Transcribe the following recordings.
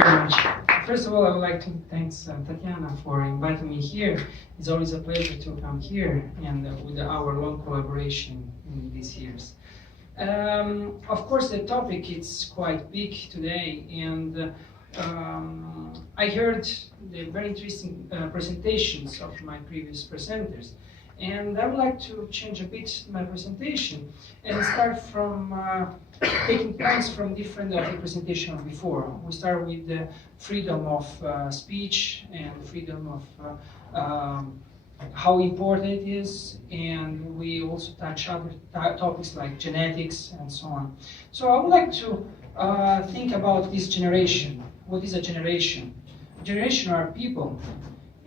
very much. First of all, I would like to thank Tatiana for inviting me here. It's always a pleasure to come here and with our long collaboration in these years. Of course, the topic is quite big today, and I heard the very interesting presentations of my previous presenters. And I would like to change a bit my presentation and start from taking points from different of the presentation before. We start with the freedom of speech and freedom of how important it is, and we also touch other topics like genetics and so on. So I would like to think about this generation. What is a generation? A generation are people.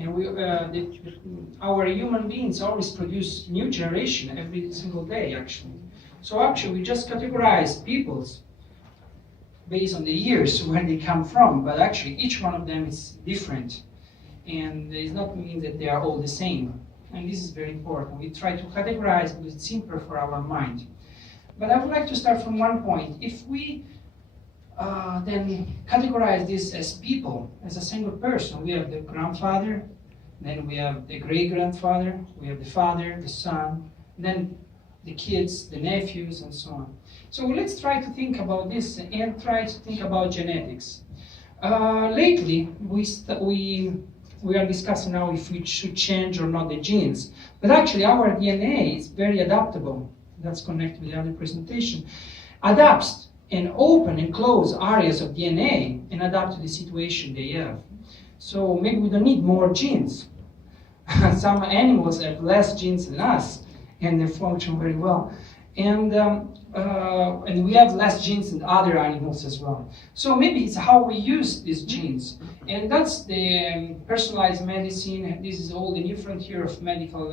And our human beings always produce new generation every single day, actually. So actually, we just categorize peoples based on the years where they come from, but actually each one of them is different. And it does not mean that they are all the same. And this is very important. We try to categorize because it's simpler for our mind. But I would like to start from one point. If we then categorize this as people, as a single person. We have the grandfather, then we have the great-grandfather, we have the father, the son, then the kids, the nephews, and so on. So let's try to think about this and try to think about genetics. Lately, we are discussing now if we should change or not the genes. But actually, our DNA is very adaptable. That's connected with the other presentation. Adapts and open and close areas of DNA and adapt to the situation they have. So maybe we don't need more genes. Some animals have less genes than us, and they function very well. And we have less genes than other animals as well. So maybe it's how we use these genes. And that's the personalized medicine. This is all the new frontier of medical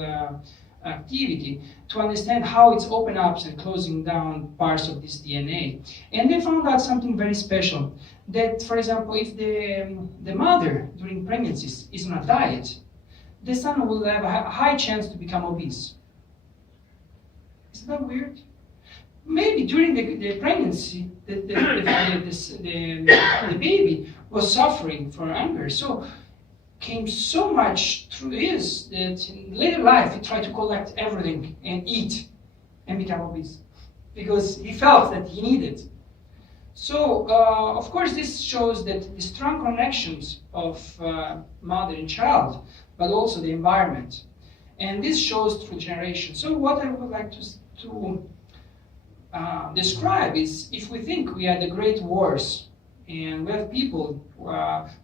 activity to understand how it's opening up and closing down parts of this DNA. And they found out something very special, that, for example, if the mother during pregnancy is on a diet, the son will have a high chance to become obese. Isn't that weird? Maybe during the pregnancy, the baby was suffering from hunger. So came so much through this that in later life he tried to collect everything and eat and become obese because he felt that he needed. So of course this shows that the strong connections of mother and child, but also the environment, and this shows through generations. So what I would like to describe is, if we think we had the great wars and we have people,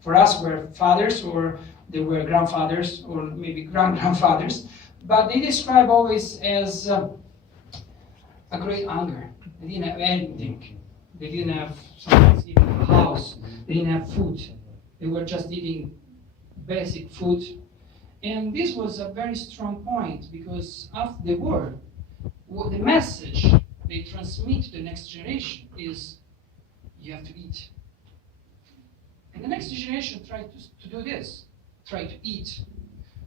for us were fathers, or they were grandfathers, or maybe grand-grandfathers, but they describe always as a great hunger. They didn't have anything. They didn't have sometimes even a house. They didn't have food. They were just eating basic food. And this was a very strong point, because after the war, the message they transmit to the next generation is, you have to eat. And the next generation tried to do this, try to eat.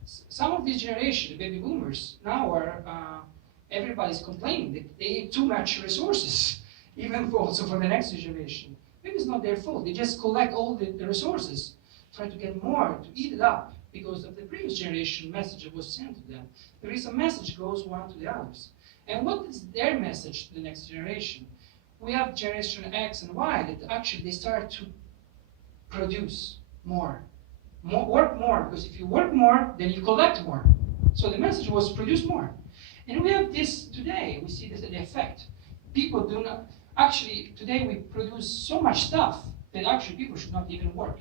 Some of this generation, the baby boomers, now are, everybody's complaining that they eat too much resources, even also for the next generation. Maybe it's not their fault, they just collect all the resources, try to get more, to eat it up, because of the previous generation message that was sent to them. There is a message goes one to the others. And what is their message to the next generation? We have generation X and Y that actually they start to produce more, work more, because if you work more, then you collect more. So the message was produce more. And we have this today, we see this the effect. People do not, actually today we produce so much stuff that actually people should not even work.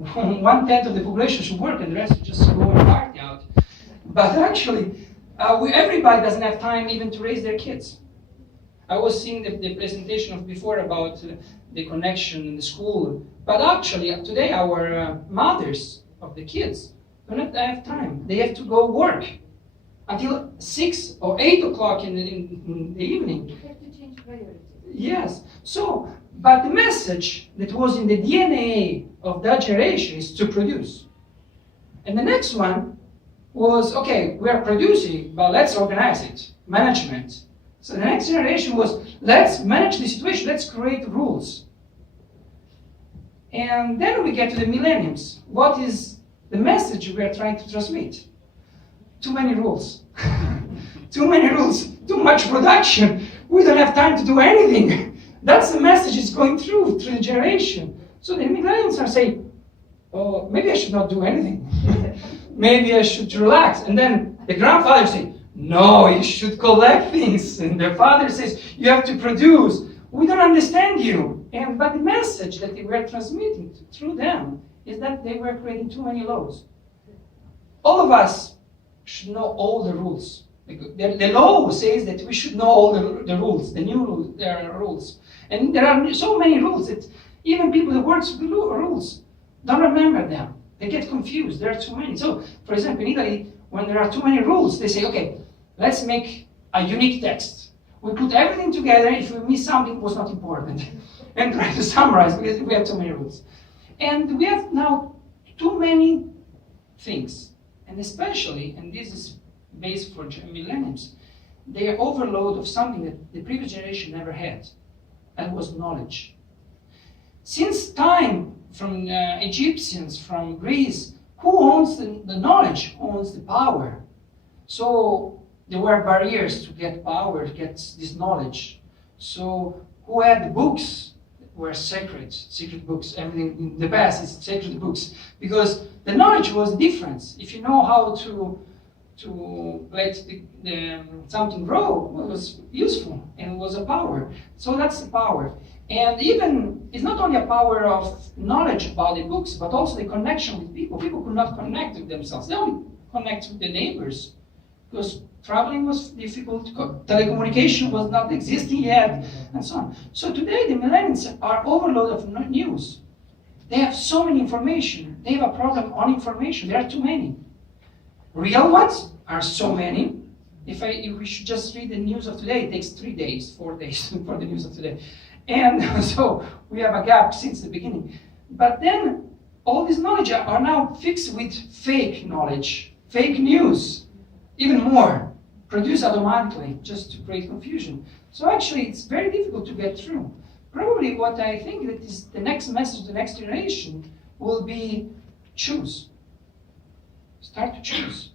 1/10 of the population should work and the rest should just go and party out. But actually, everybody doesn't have time even to raise their kids. I was seeing the presentation of before about the connection in the school. But actually, today our mothers of the kids do not have time. They have to go work until 6 or 8 o'clock in the evening. You have to change priorities. Yes. So, but the message that was in the DNA of that generation is to produce. And the next one was, okay, we are producing, but let's organize it, management. So the next generation was, let's manage the situation, let's create rules. And then we get to the millenniums. What is the message we are trying to transmit? Too many rules. Too many rules. Too much production. We don't have time to do anything. That's the message it's going through the generation. So the millennials are saying, oh, maybe I should not do anything. Maybe I should relax. And then the grandfather say, no, you should collect things. And the father says, you have to produce. We don't understand you. But the message that they were transmitting through them is that they were creating too many laws. All of us should know all the rules. The law says that we should know all the rules, the new rules, there are rules. And there are so many rules that even people that work with rules don't remember them. They get confused, there are too many. So, for example, in Italy, when there are too many rules, they say, okay, let's make a unique text. We put everything together, if we miss something, it was not important. And try to summarize, because we have too many rules. And we have now too many things. And especially, and this is based for millennials, they are overload of something that the previous generation never had. That was knowledge. Since time, from Egyptians, from Greece, who owns the knowledge, owns the power. So there were barriers to get power, to get this knowledge. So who had the books were secret books. Everything in the past is secret books. Because the knowledge was the difference. If you know how to let something grow, it was useful and it was a power. So that's the power. And even, it's not only a power of knowledge about the books, but also the connection with people. People could not connect with themselves. They only connect with the neighbors. Because traveling was difficult, telecommunication was not existing yet, and so on. So today the millennials are overload of news. They have so many information. They have a problem on information. There are too many. Real ones are so many. If we should just read the news of today, it takes 3 days, 4 days for the news of today. And so we have a gap since the beginning. But then all this knowledge are now fixed with fake knowledge, fake news. Even more, produced automatically, just to create confusion. So actually, it's very difficult to get through. Probably what I think that is the next message to the next generation will be choose. Start to choose.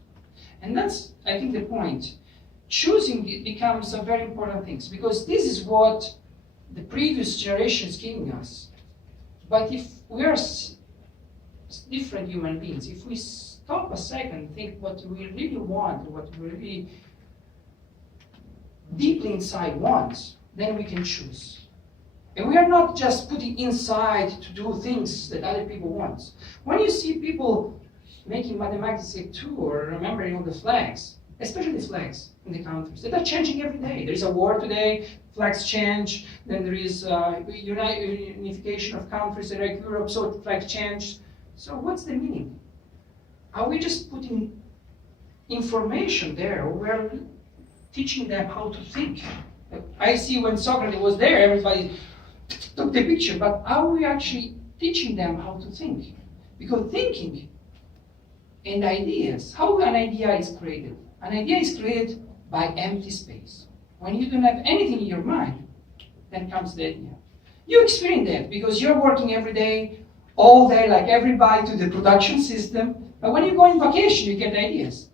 And that's, I think, the point. Choosing becomes a very important thing, because this is what the previous generation is giving us. But if we are different human beings, if we stop a second and think what we really want, what we really deeply inside want, then we can choose. And we are not just putting inside to do things that other people want. When you see people making mathematics too, or remembering all the flags, especially the flags in the countries, that are changing every day. There is a war today, flags change, then there is unification of countries like Europe, so flags change. So what's the meaning? Are we just putting information there, or we're teaching them how to think? I see when Socrates was there, everybody took the picture, but are we actually teaching them how to think? Because thinking and ideas, how an idea is created? An idea is created by empty space. When you don't have anything in your mind, then comes the idea. You experience that because you're working every day, all day, like everybody, to the production system. But when you go on vacation, you get ideas.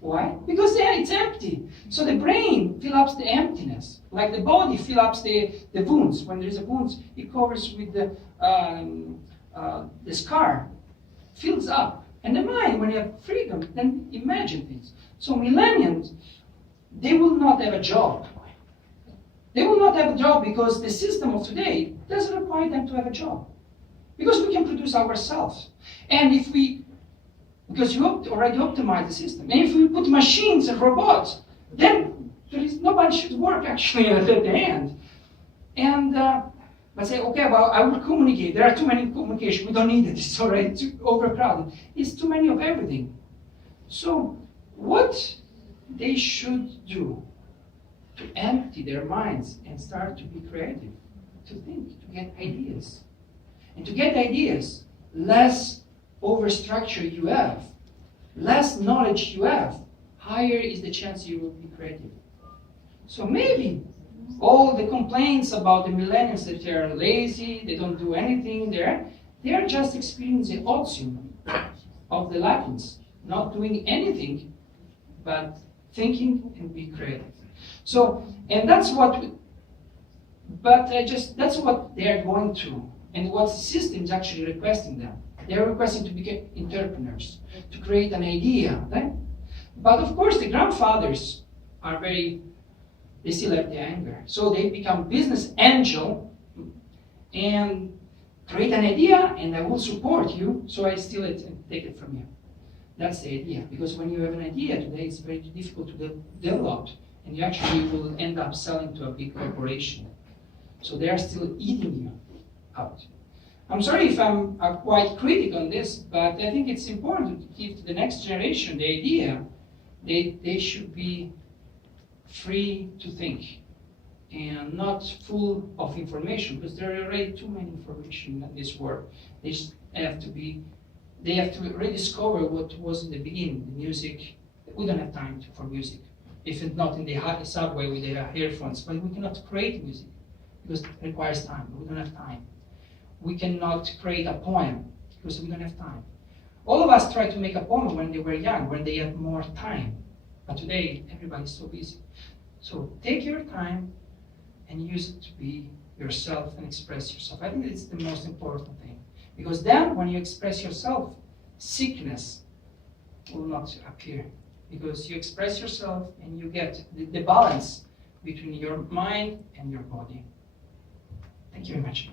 Why? Because it's empty. So the brain fills up the emptiness. Like the body fills up the wounds. When there is a wound, it covers with the scar. Fills up. And the mind, when you have freedom, then imagine things. So millennials, they will not have a job. They will not have a job because the system of today doesn't require them to have a job. Because we can produce ourselves. And if we, because you already optimize the system, and if we put machines and robots, then nobody should work actually at the end. And but say, okay, well, I will communicate. There are too many communications. We don't need it. It's already too overcrowded. It's too many of everything. So what they should do to empty their minds and start to be creative, to think, to get ideas. And to get ideas, less overstructure you have, less knowledge you have, higher is the chance you will be creative. So maybe all the complaints about the millennials that they are lazy, they don't do anything there, they are just experiencing the otium of the Latins, not doing anything but thinking and be creative. So, and that's what, that's what they are going through, and what the system is actually requesting them. They are requesting to become entrepreneurs, to create an idea, right? But of course, the grandfathers are they still have the anger. So they become business angel and create an idea, and I will support you, so I steal it and take it from you. That's the idea. Because when you have an idea today, it's very difficult to develop, and you actually will end up selling to a big corporation. So they are still eating you out. I'm sorry if I'm quite critical on this, but I think it's important to give to the next generation the idea they should be free to think and not full of information, because there are already too many information in this world. They have to rediscover what was in the beginning, the music. We don't have time for music, if it's not in the subway with the earphones, but we cannot create music because it requires time. We don't have time. We cannot create a poem because we don't have time. All of us tried to make a poem when they were young, when they had more time. But today, everybody's so busy. So take your time and use it to be yourself and express yourself. I think it's the most important thing. Because then, when you express yourself, sickness will not appear. Because you express yourself and you get the balance between your mind and your body. Thank you very much.